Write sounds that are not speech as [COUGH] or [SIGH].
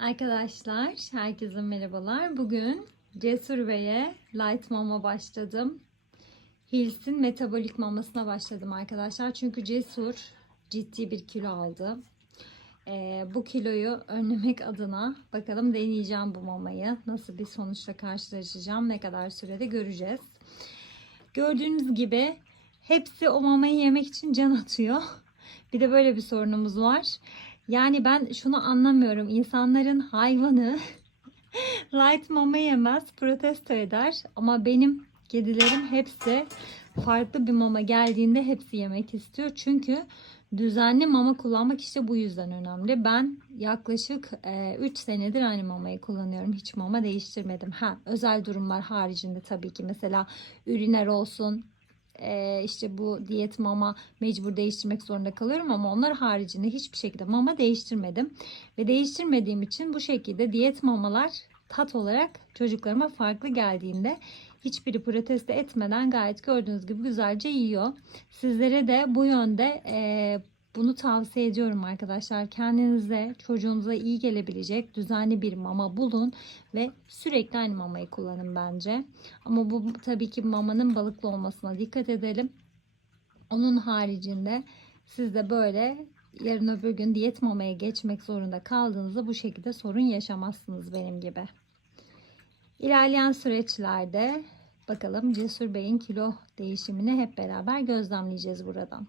Arkadaşlar, herkese merhabalar. Bugün Cesur Bey'e Light Mama başladım. Hills'in metabolik mamasına başladım arkadaşlar. Çünkü Cesur ciddi bir kilo aldı. Ee, bu kiloyu önlemek adına bakalım deneyeceğim bu mamayı. Nasıl bir sonuçla karşılaşacağım, ne kadar sürede göreceğiz. Gördüğünüz gibi hepsi o mamayı yemek için can atıyor. Bir de böyle bir sorunumuz var. Yani ben şunu anlamıyorum. İnsanların hayvanı [LAUGHS] light mama yemez, protesto eder. Ama benim kedilerim hepsi farklı bir mama geldiğinde hepsi yemek istiyor. Çünkü düzenli mama kullanmak işte bu yüzden önemli. Ben yaklaşık 3 senedir aynı mamayı kullanıyorum. Hiç mama değiştirmedim. Ha, özel durumlar haricinde tabii ki mesela üriner olsun, e, işte bu diyet mama mecbur değiştirmek zorunda kalıyorum ama onlar haricinde hiçbir şekilde mama değiştirmedim. Ve değiştirmediğim için bu şekilde diyet mamalar tat olarak çocuklarıma farklı geldiğinde hiçbiri protesto etmeden gayet gördüğünüz gibi güzelce yiyor. Sizlere de bu yönde e, bunu tavsiye ediyorum arkadaşlar. Kendinize, çocuğunuza iyi gelebilecek düzenli bir mama bulun ve sürekli aynı mamayı kullanın bence. Ama bu tabii ki mamanın balıklı olmasına dikkat edelim. Onun haricinde siz de böyle yarın öbür gün diyet mamaya geçmek zorunda kaldığınızda bu şekilde sorun yaşamazsınız benim gibi. İlerleyen süreçlerde bakalım Cesur Bey'in kilo değişimini hep beraber gözlemleyeceğiz buradan.